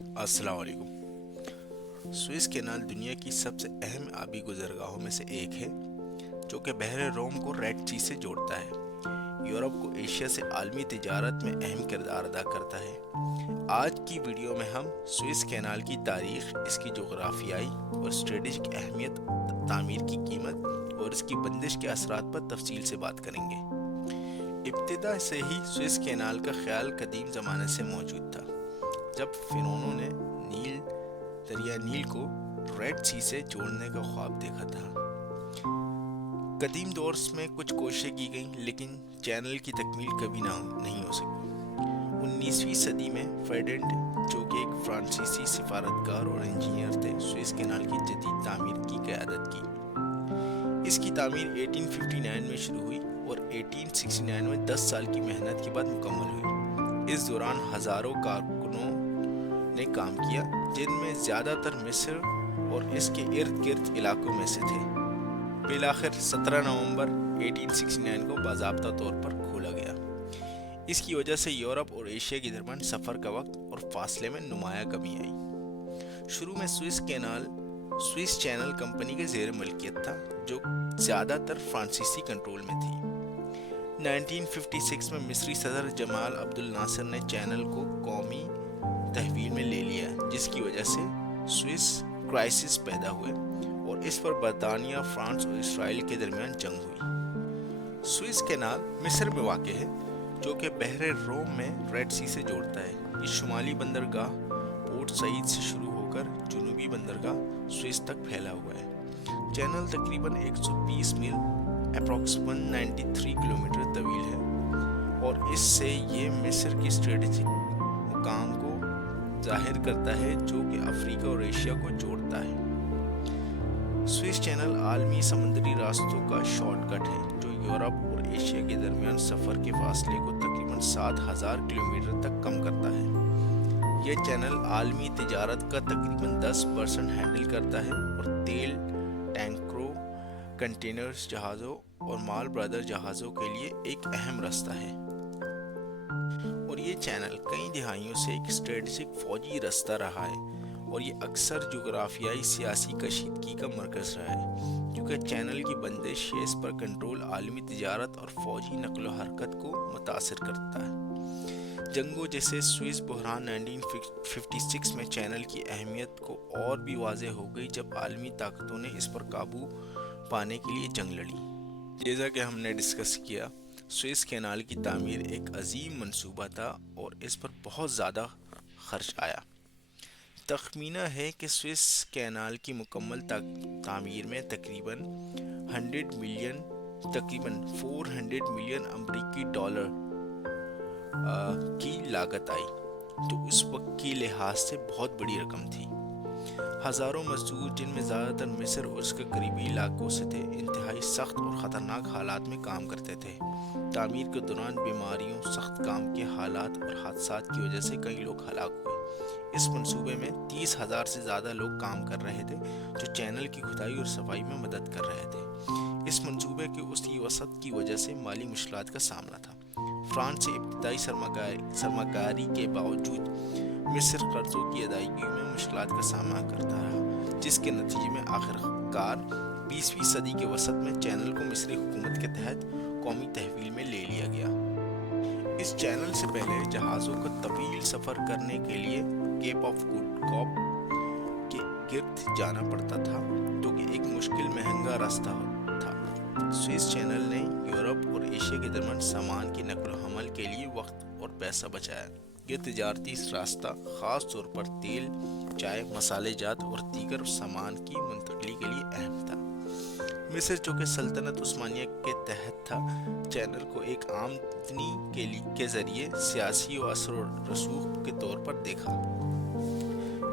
السلام علیکم۔ Swiss canal دنیا کی سب سے اہم آبی گزرگاہوں میں سے ایک ہے جو کہ بحر روم کو ریڈ سی سے جوڑتا ہے۔ یورپ کو ایشیا سے عالمی تجارت میں اہم کردار ادا کرتا ہے۔ آج کی ویڈیو میں ہم سوئس کینال کی تاریخ، اس کی جغرافیائی اور اسٹریٹجک اہمیت، تعمیر کی قیمت اور اس کی بندش کے اثرات پر تفصیل سے بات کریں گے۔ ابتدا سے ہی سوئس کینال کا خیال قدیم زمانے سے موجود تھا، جب فرعونوں نے دریا نیل کو ریڈ سی سے جوڑنے کا خواب دیکھا تھا۔ قدیم دور میں کچھ کوششیں کی گئیں، لیکن چینل کی تکمیل کبھی نہیں ہو سکی۔ 19ویں صدی میں فرڈینڈ، جو کہ ایک فرانسیسی سفارتکار اور انجینئر تھے، سوئس کینال کی جدید تعمیر کی قیادت کی۔ اس کی تعمیر 1859 میں شروع ہوئی اور 1869 میں 10 سال کی محنت کے بعد مکمل ہوئی۔ اس دوران ہزاروں کارکنوں نے کام کیا، جن میں زیادہ تر مصر اور اس کے ارد گرد علاقوں میں سے تھے۔ بالآخر 17 نومبر 1869 کو باضابطہ طور پر کھولا گیا۔ اس کی وجہ سے یورپ اور ایشیا کے درمیان سفر کا وقت اور فاصلے میں نمایاں کمی آئی۔ شروع میں سوئس چینل کمپنی کے زیر ملکیت تھا، جو زیادہ تر فرانسیسی کنٹرول میں تھی۔ 1956 میں مصری صدر جمال عبد الناصر نے چینل کو قومی تحویل میں لے لیا، جس کی وجہ سے سوئس کرائسس پیدا ہوئے اور اس پر برطانیہ، فرانس اور اسرائیل کے درمیان جنگ ہوئی۔ سوئس کینال مصر میں واقع ہے، جو کہ بحر روم میں ریڈ سی سے جوڑتا ہے۔ یہ شمالی بندرگاہ پورٹ سعید سے شروع ہو کر جنوبی بندرگاہ سوئس تک پھیلا ہوا ہے۔ چینل تقریباً 120 میل اپروکس 193 کلومیٹر طویل ہے، اور اس سے یہ مصر کی اسٹریٹجک مقام کو ظاہر کرتا ہے، جو کہ افریقہ اور ایشیا کو جوڑتا ہے۔ سوئس چینل عالمی سمندری راستوں کا شارٹ کٹ ہے، جو یورپ اور ایشیا کے درمیان سفر کے فاصلے کو تقریباً 7,000 کلومیٹر تک کم کرتا ہے۔ یہ چینل عالمی تجارت کا تقریباً 10% ہینڈل کرتا ہے اور تیل ٹینکروں، کنٹینرز جہازوں اور مال بردار جہازوں کے لیے ایک اہم راستہ ہے۔ اور یہ چینل کئی دہائیوں سے ایک اسٹریٹجک فوجی راستہ رہا ہے، اور یہ اکثر جغرافیائی سیاسی کشیدگی کا مرکز رہا ہے، کیونکہ چینل کی بندش یا اس پر کنٹرول عالمی تجارت اور فوجی نقل و حرکت کو متاثر کرتا ہے۔ جنگوں جیسے سوئس بحران 1956 میں چینل کی اہمیت کو اور بھی واضح ہو گئی، جب عالمی طاقتوں نے اس پر قابو پانے کے لیے جنگ لڑی۔ جیسا کہ ہم نے ڈسکس کیا، سوئس کینال کی تعمیر ایک عظیم منصوبہ تھا اور اس پر بہت زیادہ خرچ آیا۔ تخمینہ ہے کہ سوئس کینال کی مکمل تعمیر میں تقریباً 400 ملین امریکی ڈالر کی لاگت آئی، جو اس وقت کی لحاظ سے بہت بڑی رقم تھی۔ ہزاروں مزدور، جن میں زیادہ تر مصر اور اس کے قریبی علاقوں سے تھے، انتہائی سخت اور خطرناک حالات میں کام کرتے تھے۔ تعمیر کے دوران بیماریوں، سخت کام کے حالات اور حادثات کی وجہ سے کئی لوگ ہلاک ہوئے۔ اس منصوبے میں 30,000 سے زیادہ لوگ کام کر رہے تھے، جو چینل کی کھدائی اور صفائی میں مدد کر رہے تھے۔ اس منصوبے کے اس کی وسعت کی وجہ سے مالی مشکلات کا سامنا تھا۔ فرانس سے ابتدائی سرمایہ کاری کے باوجود مصر قرضوں کی ادائیگی میں مشکلات کا سامنا کرتا رہا، جس کے نتیجے میں آخر کار 20ویں صدی کے وسط میں چینل کو مصری حکومت کے تحت قومی تحویل میں لے لیا گیا۔ اس چینل سے پہلے جہازوں کو طویل سفر کرنے کے لیے کیپ آف گڈ ہوپ کے گرد جانا پڑتا تھا، جو کہ ایک مشکل مہنگا راستہ تھا۔ سوئس چینل نے یورپ اور ایشیا کے درمیان سامان کی نقل و حمل کے لیے وقت اور پیسہ بچایا۔ یہ تجارتی راستہ خاص طور پر تیل، چائے، مسالے جات اور دیگر سامان کی منتقلی کے لیے اہم تھا۔ مصر، جو کہ سلطنت عثمانیہ کے تحت تھا، چینل کو ایک آمدنی کے ذریعے سیاسی و اثر و رسوخ کے طور پر دیکھا۔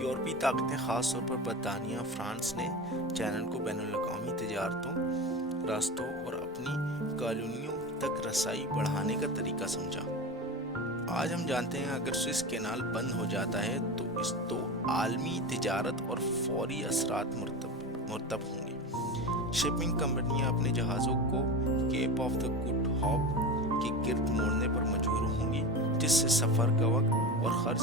یورپی طاقتیں، خاص طور پر برطانیہ، فرانس نے چینل کو بین الاقوامی تجارتوں، راستوں اور اپنی کالونیوں تک رسائی بڑھانے کا طریقہ سمجھا۔ آج ہم جانتے ہیں اگر سوئس کینال بند ہو جاتا ہے تو عالمی تجارت اور فوری اثرات مرتب ہوں گے۔ شپنگ کمپنیاں اپنے جہازوں کو Cape of the Good Hope کے گرد موڑنے پر مجبور ہوں گی، جس سے سفر کا وقت اور خرچ